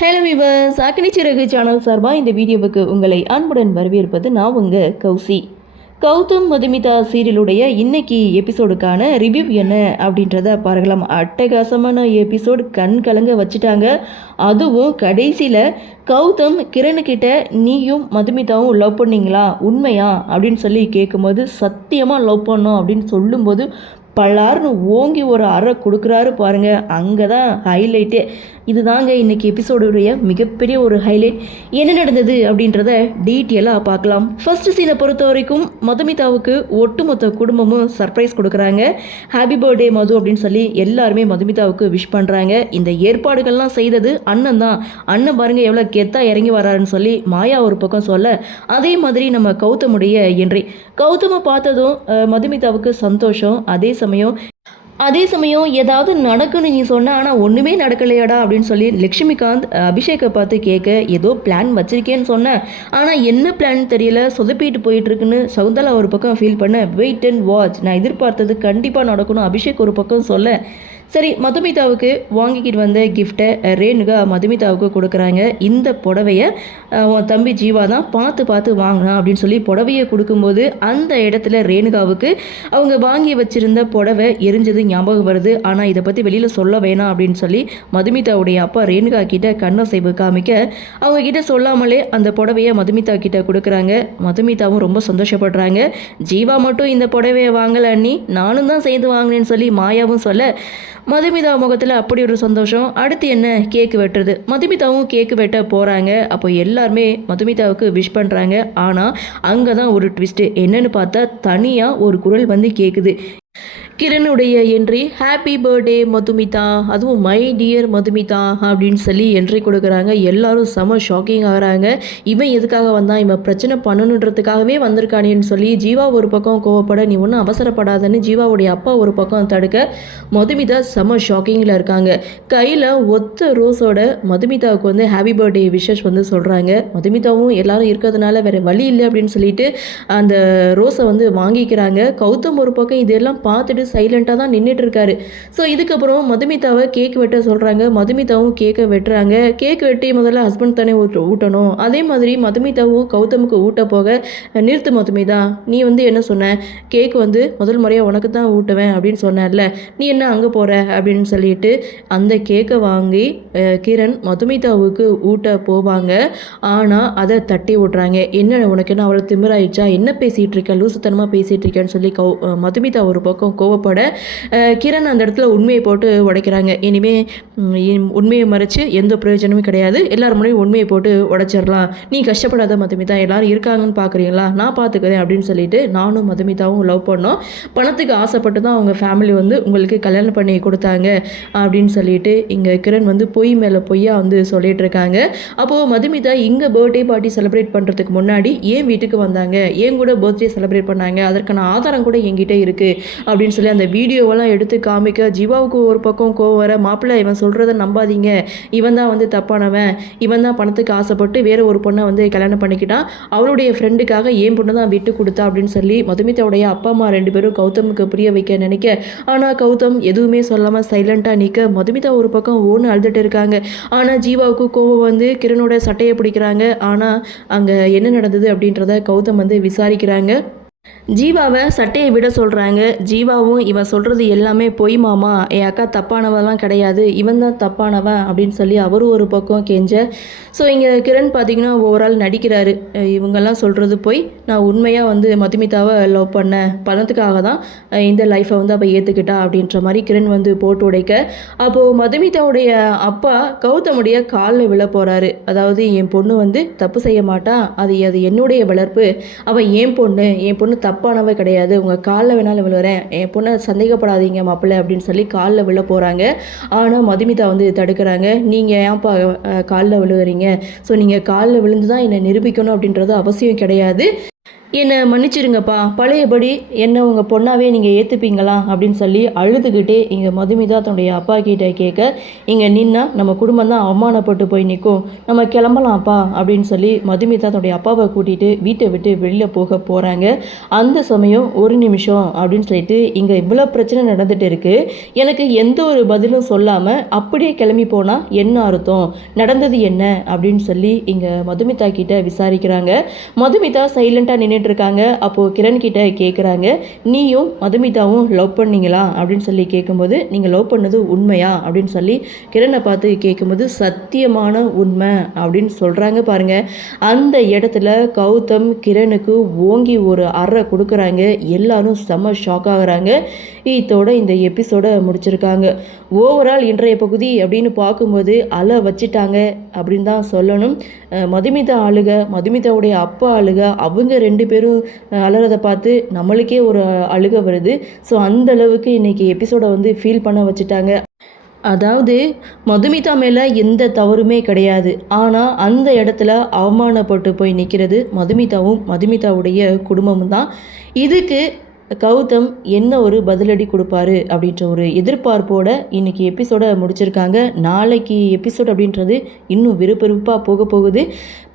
Hello viewers, அக்னி சிறகு channel சார்பாக இந்த வீடியோவுக்கு உங்களை அன்புடன் வரவேற்பது நான் உங்கள் கௌசி. கௌதம் மதுமிதா சீரியலுடைய இன்னைக்கு எபிசோடுக்கான ரிவ்யூ என்ன அப்படின்றத பார்க்கலாம். அட்டகாசமான எபிசோடு, கண் கலங்க வச்சுட்டாங்க. அதுவும் கடைசியில் கௌதம் கிரணுக்கிட்ட நீயும் மதுமிதாவும் லவ் பண்ணீங்களா, உண்மையா அப்படின்னு சொல்லி கேட்கும்போது சத்தியமாக லவ் பண்ணோம் அப்படின்னு சொல்லும்போது பல்லார்னு ஓங்கி ஒரு அறை கொடுக்குறாரு பாருங்க. அங்கே தான் ஹைலைட்டே. இதுதாங்க இன்றைக்கி எபிசோடுடைய மிகப்பெரிய ஒரு ஹைலைட். என்ன நடந்தது அப்படின்றத டீட்டெயிலாக பார்க்கலாம். ஃபர்ஸ்ட் சீனை பொறுத்த வரைக்கும் மதுமிதாவுக்கு ஒட்டுமொத்த குடும்பமும் சர்ப்ரைஸ் கொடுக்குறாங்க. ஹாப்பி பர்த்டே மது அப்படின்னு சொல்லி எல்லாருமே மதுமிதாவுக்கு விஷ் பண்ணுறாங்க. இந்த ஏற்பாடுகள்லாம் செய்தது அண்ணன் தான். அண்ணன் பாருங்க எவ்வளோ கெத்தாக இறங்கி வராருன்னு சொல்லி மாயா ஒரு பக்கம் சொல்ல, அதே மாதிரி நம்ம கௌதமுடைய என்றி கௌதமை பார்த்ததும் மதுமிதாவுக்கு சந்தோஷம். அதே சமயம் ஏதாவது நடக்குன்னு நீ சொன்ன, ஆனால் ஒன்றுமே நடக்கலையாடா அப்படின்னு சொல்லி லக்ஷ்மிகாந்த் அபிஷேக்கை பார்த்து கேட்க, ஏதோ பிளான் வச்சிருக்கேன்னு சொன்னேன், ஆனால் என்ன பிளான் தெரியல, சொதப்பிட்டு போயிட்டுருக்குன்னு சகுந்தலா ஒரு பக்கம் ஃபீல் பண்ண, வெயிட் அண்ட் வாட்ச், நான் எதிர்பார்த்தது கண்டிப்பாக நடக்கணும் அபிஷேக் ஒரு பக்கம் சொல்ல. சரி, மதுமிதாவுக்கு வாங்கிக்கிட்டு வந்த கிஃப்டை ரேணுகா மதுமிதாவுக்கு கொடுக்குறாங்க. இந்த புடவையை உன் தம்பி ஜீவா தான் பார்த்து வாங்கினான் அப்படின்னு சொல்லி புடவையை கொடுக்கும்போது அந்த இடத்துல ரேணுகாவுக்கு அவங்க வாங்கி வச்சுருந்த புடவை எரிஞ்சது ஞாபகம் வருது. ஆனால் இதை பற்றி வெளியில் சொல்ல வேணாம் அப்படின்னு சொல்லி மதுமிதாவுடைய அப்பா ரேணுகா கிட்ட கண்ணசைவு காமிக்க, அவங்க கிட்ட சொல்லாமலே அந்த புடவையை மதுமிதா கிட்ட கொடுக்குறாங்க. மதுமிதாவும் ரொம்ப சந்தோஷப்படுறாங்க. ஜீவா மட்டும் இந்த புடவையை வாங்கலை அண்ணி, நானும் தான் சேர்ந்து வாங்கினேன்னு சொல்லி மாயாவும் சொல்ல, மதுமிதா முகத்தில் அப்படி ஒரு சந்தோஷம். அடுத்து என்ன, கேக்கு வெட்டுறது. மதுமிதாவும் கேக்கு வெட்ட போகிறாங்க. அப்போ எல்லாருமே மதுமிதாவுக்கு விஷ் பண்ணுறாங்க. ஆனால் அங்கே தான் ஒரு ட்விஸ்ட்டு. என்னன்னு பார்த்தா தனியாக ஒரு குரல் வந்து கேட்குது. கிரணுடைய என்ட்ரி, ஹாப்பி பர்த்டே மதுமிதா, அதுவும் மை டியர் மதுமிதா அப்படின்னு சொல்லி என்ட்ரி கொடுக்குறாங்க. எல்லாரும் செம ஷாக்கிங் ஆகிறாங்க. இவன் எதுக்காக வந்தான், இவன் பிரச்சனை பண்ணணுன்றதுக்காகவே வந்திருக்கானேன்னு சொல்லி ஜீவா ஒரு பக்கம் கோவப்பட, நீ ஒன்றும் அவசரப்படாதன்னு ஜீவாவுடைய அப்பா ஒரு பக்கம் தடுக்க, மதுமிதா செம ஷாக்கிங்கில் இருக்காங்க. கையில் ஒத்த ரோஸோட மதுமிதாவுக்கு வந்து ஹாப்பி பர்த்டே விஷஸ் வந்து சொல்கிறாங்க. மதுமிதாவும் எல்லாரும் இருக்கிறதுனால வேறு வழி இல்லை அப்படின்னு சொல்லிட்டு அந்த ரோஸை வந்து வாங்கிக்கிறாங்க. கௌதம் ஒரு பக்கம் இதெல்லாம் பார்த்துட்டு சைலண்ட்டாக தான் நின்றுட்டு இருக்காரு. ஸோ இதுக்கப்புறம் மதுமிதாவை கேக் வெட்ட சொல்கிறாங்க. மதுமிதாவும் கேக்கை வெட்டுறாங்க. கேக் வெட்டி முதல்ல ஹஸ்பண்ட் தானே ஊட்டணும். அதே மாதிரி மதுமிதாவும் கௌதமுக்கு ஊட்ட போக, நிறுத்து மதுமிதா, நீ வந்து என்ன சொன்ன, கேக் வந்து முதல் முறையாக உனக்கு தான் ஊட்டுவேன் அப்படின்னு சொன்னல, நீ என்ன அங்கே போகிற அப்படின்னு சொல்லிட்டு அந்த கேக்கை வாங்கி கிரண் மதுமிதாவுக்கு ஊட்ட போவாங்க. ஆனால் அதை தட்டி விட்றாங்க. என்ன உனக்கு என்ன அவ்வளோ திமிராயிடுச்சா, என்ன பேசிகிட்டு இருக்க, லூசுத்தனமாக பேசிகிட்டு இருக்கேன்னு சொல்லி மதுமிதா ஒரு பக்கம் கோவப்பட, கிரண் அந்த இடத்துல உண்மையை போட்டு உடைக்கிறாங்க. இனிமேல் உண்மையை மறைச்சு எந்த பிரயோஜனமும் கிடையாது, எல்லாரும் முன்னாடி உண்மையை போட்டு உடைச்சிடலாம், நீ கஷ்டப்படாத மதுமிதா, எல்லாரும் இருக்காங்கன்னு பார்க்குறீங்களா, நான் பார்த்துக்கிறேன் அப்படின்னு சொல்லிட்டு, நானும் மதுமிதாவும் லவ் பண்ணோம், பணத்துக்கு ஆசைப்பட்டு தான் அவங்க ஃபேமிலி வந்து உங்களுக்கு கல்யாணம் பண்ணி கொடுத்தாங்க அப்படின்னு சொல்லிட்டு இங்கே கிரண் வந்து பொய் மேலே பொய்யா வந்து சொல்லிட்டு இருக்காங்க. அப்போது மதுமிதா இங்கே பர்த்டே பார்ட்டி செலிப்ரேட் பண்ணுறதுக்கு முன்னாடி ஏன் வீட்டுக்கு வந்தாங்க, ஏன் கூட பர்த்டே செலிப்ரேட் பண்ணாங்க, அதற்கான ஆதாரம் கூட என்கிட்ட இருக்குது அப்படின்னு சொல்லி அந்த வீடியோவெல்லாம் எடுத்து காமிக்க, ஜீவாவுக்கு ஒரு பக்கம் கோவம் வர, மாப்பிள்ளை இவன் சொல்கிறத நம்பாதீங்க, இவன் தான் வந்து தப்பானவன், இவன் தான் பணத்துக்கு ஆசைப்பட்டு வேறு ஒரு பொண்ணை வந்து கல்யாணம் பண்ணிக்கிட்டான், அவளுடைய ஃப்ரெண்டுக்காக ஏன் பொண்ணை தான் விட்டு கொடுத்தா அப்படின்னு சொல்லி மதுமிதாவுடைய அப்பா அம்மா ரெண்டு பேரும் கௌதமுக்கு புரிய வைக்க நினைக்க, ஆனால் கௌதம் எதுவுமே சொல்லாமல் சைலண்ட்டாக நிற்க, மதுமிதா ஒரு பக்கம் ஓன்னு அழுதுட்டு இருக்காங்க. ஆனால் ஜீவாவுக்கு கோவம் வந்து கிரணோட சட்டையை பிடிக்கிறாங்க. ஆனால் அங்கே என்ன நடந்தது அப்படின்றத கௌதம் வந்து விசாரிக்கிறாங்க. ஜீவாவை சட்டையை விட சொல்கிறாங்க. ஜீவாவும் இவன் சொல்கிறது எல்லாமே பொய் மாமா, என் அக்கா தப்பானவெல்லாம் கிடையாது, இவன் தான் தப்பானவன் அப்படின்னு சொல்லி அவரும் ஒரு பக்கம் கெஞ்ச. ஸோ இங்கே கிரண் பார்த்திங்கன்னா ஓவரால் நடிக்கிறாரு. இவங்கெல்லாம் சொல்கிறது போய், நான் உண்மையாக வந்து மதுமிதாவை லவ் பண்ணேன், பணத்துக்காக தான் இந்த லைஃப்பை வந்து அவள் ஏற்றுக்கிட்டா அப்படின்ற மாதிரி கிரண் வந்து போட்டு உடைக்க, அப்போது மதுமிதாவுடைய அப்பா கௌதமுடைய காலில் விழ போகிறாரு. அதாவது என் பொண்ணு வந்து தப்பு செய்ய மாட்டா, அது என்னுடைய வளர்ப்பு, அவள் என் பொண்ணு தப்பானவ கிடையாது, உங்கள் காலில் வேணாலும் விழுறேன், என் பொண்ணை சந்தேகப்படாதீங்க மாப்பிள்ளை அப்படின்னு சொல்லி காலில் விழ போகிறாங்க. ஆனால் மதுமிதா வந்து தடுக்கிறாங்க. நீங்கள் ஏன்ப்பா காலில் விழுகிறீங்க, ஸோ நீங்கள் காலில் விழுந்து தான் என்னை நிரூபிக்கணும் அப்படின்றது அவசியம் கிடையாது, என்னை மன்னிச்சிருங்கப்பா, பழையபடி என்ன உங்கள் பொண்ணாவே நீங்கள் ஏற்றுப்பீங்களா அப்படின்னு சொல்லி அழுதுகிட்டே இங்கே மதுமிதா தன்னுடைய அப்பா கிட்ட கேட்க, இங்கே நின்னா நம்ம குடும்பம் தான் அவமானப்பட்டு போய் நிற்கும், நம்ம கிளம்பலாம்ப்பா அப்படின்னு சொல்லி மதுமிதா தன்னுடைய அப்பாவை கூட்டிகிட்டு வீட்டை விட்டு வெளியில் போகிறாங்க. அந்த சமயம் ஒரு நிமிஷம் அப்படின்னு சொல்லிட்டு இங்கே இவ்வளோ பிரச்சனை நடந்துகிட்டு இருக்குது, எனக்கு எந்த ஒரு பதிலும் சொல்லாமல் அப்படியே கிளம்பி போனால் என்ன அர்த்தம், நடந்தது என்ன அப்படின்னு சொல்லி இங்கே மதுமிதா கிட்ட விசாரிக்கிறாங்க. மதுமிதா சைலண்ட்டாக நின்றுட்டு இருக்காங்க. அப்போது கிரண் கிட்ட கேட்குறாங்க, நீயும் மதுமிதாவும் லவ் பண்ணீங்களா அப்படின்னு சொல்லி கேட்கும்போது, நீங்கள் லவ் பண்ணது உண்மையா அப்படின்னு சொல்லி கிரணை பார்த்து கேட்கும்போது, சத்தியமான உண்மை அப்படின்னு சொல்கிறாங்க பாருங்கள். அந்த இடத்துல கௌதம் கிரணுக்கு ஓங்கி ஒரு அறை கொடுக்குறாங்க. எல்லாரும் செம்ம ஷாக் ஆகுறாங்க. இதோட இந்த எபிசோடை முடிச்சிருக்காங்க. ஓவரால் இன்றைய பகுதி அப்படின்னு பார்க்கும்போது அலை வச்சிட்டாங்க அப்படின்னு தான் சொல்லணும். மதுமிதா அழுக, மதுமிதாவுடைய அப்பா அழுக, அவங்க 2 பேரும் அலறதை பார்த்து நம்மளுக்கே ஒரு அழுக வருது. ஸோ அந்த அளவுக்கு இன்றைக்கி எபிசோடை வந்து ஃபீல் பண்ண வச்சுட்டாங்க. அதாவது மதுமிதா மேலே எந்த தவறுமே கிடையாது, ஆனால் அந்த இடத்துல அவமானப்பட்டு போய் நிற்கிறது மதுமிதாவும் மதுமிதாவுடைய குடும்பமும் தான். இதுக்கு கௌதம் என்ன ஒரு பதிலடி கொடுப்பாரு அப்படின்ற ஒரு எதிர்பார்ப்போட இன்றைக்கி எபிசோடை முடிச்சிருக்காங்க. நாளைக்கு எபிசோட் அப்படின்றது இன்னும் விறுவிறுப்பாக போகுது.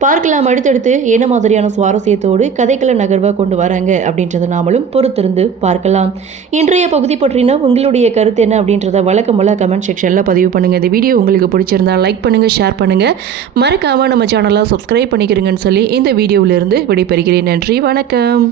பார்க்கலாம் அடுத்தடுத்து என்ன மாதிரியான சுவாரஸ்யத்தோடு கதைக்கள நகர்வாக கொண்டு வராங்க அப்படின்றத நாமளும் பொறுத்திருந்து பார்க்கலாம். இன்றைய பகுதி பற்றின உங்களுடைய கருத்து என்ன அப்படின்றத வழக்கம்போல கமெண்ட் செக்ஷனில் பதிவு பண்ணுங்கள். இந்த வீடியோ உங்களுக்கு பிடிச்சிருந்தா லைக் பண்ணுங்கள், ஷேர் பண்ணுங்கள், மறக்காமல் நம்ம சேனலை சப்ஸ்கிரைப் பண்ணிக்கிறீங்கன்னு சொல்லி இந்த வீடியோவிலிருந்து விடைபெறுகிறேன். நன்றி, வணக்கம்.